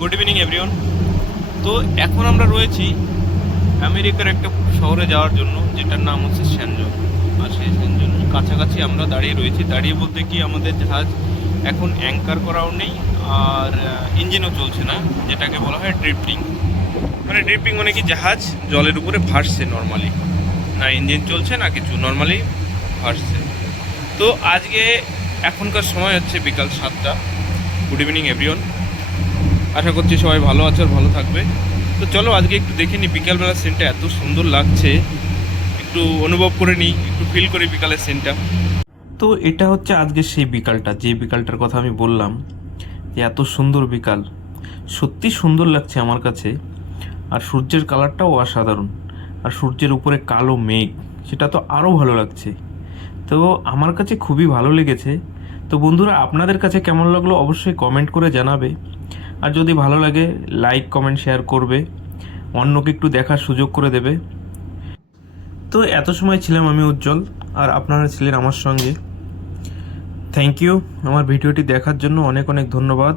Good evening everyone. তো এখন আমরা রয়েছি আমেরিকার একটা শহরে যাওয়ার জন্য, যেটার নাম হচ্ছে স্যানজন। আর সেই স্যানজনের কাছাকাছি আমরা দাঁড়িয়ে রয়েছি। দাঁড়িয়ে বলতে কি, আমাদের জাহাজ এখন অ্যাঙ্কার করাও নেই, আর ইঞ্জিনও চলছে না, যেটাকে বলা হয় ড্রিফটিং। মানে ড্রিফটিং মানে কি, জাহাজ জলের উপরে ভাসছে নর্মালি, না ইঞ্জিন চলছে না কিছু, নর্মালি ভাসছে। তো আজকে এখনকার সময় হচ্ছে বিকাল 7টা। গুড ইভিনিং এভরিওয়ান, আশা করছি সবাই ভালো আছে আর ভালো থাকবে। তো চলো আজকে একটু দেখে নিই বিকালবেলার সিনটা, এত সুন্দর লাগছে, একটু অনুভব করে নিই, একটু ফিল করি বিকালের সিনটা। তো এটা হচ্ছে আজকে সেই বিকালটা, যে বিকালটার কথা আমি বললাম যে এত সুন্দর বিকাল। সত্যি সুন্দর লাগছে আমার কাছে। আর সূর্যের কালারটাও অসাধারণ, আর সূর্যের উপরে কালো মেঘ, সেটা তো আরও ভালো লাগছে। তো আমার কাছে খুবই ভালো লেগেছে। তো বন্ধুরা, আপনাদের কাছে কেমন লাগলো অবশ্যই কমেন্ট করে জানাবে। আর যদি ভালো লাগে লাইক কমেন্ট শেয়ার করবে, অন্যকে একটু দেখার সুযোগ করে দেবে। তো এত সময় ছিলাম আমি উজ্জ্বল, আর আপনারা ছিলেন আমার সঙ্গে। Thank you. আমার ভিডিওটি দেখার জন্য অনেক অনেক ধন্যবাদ।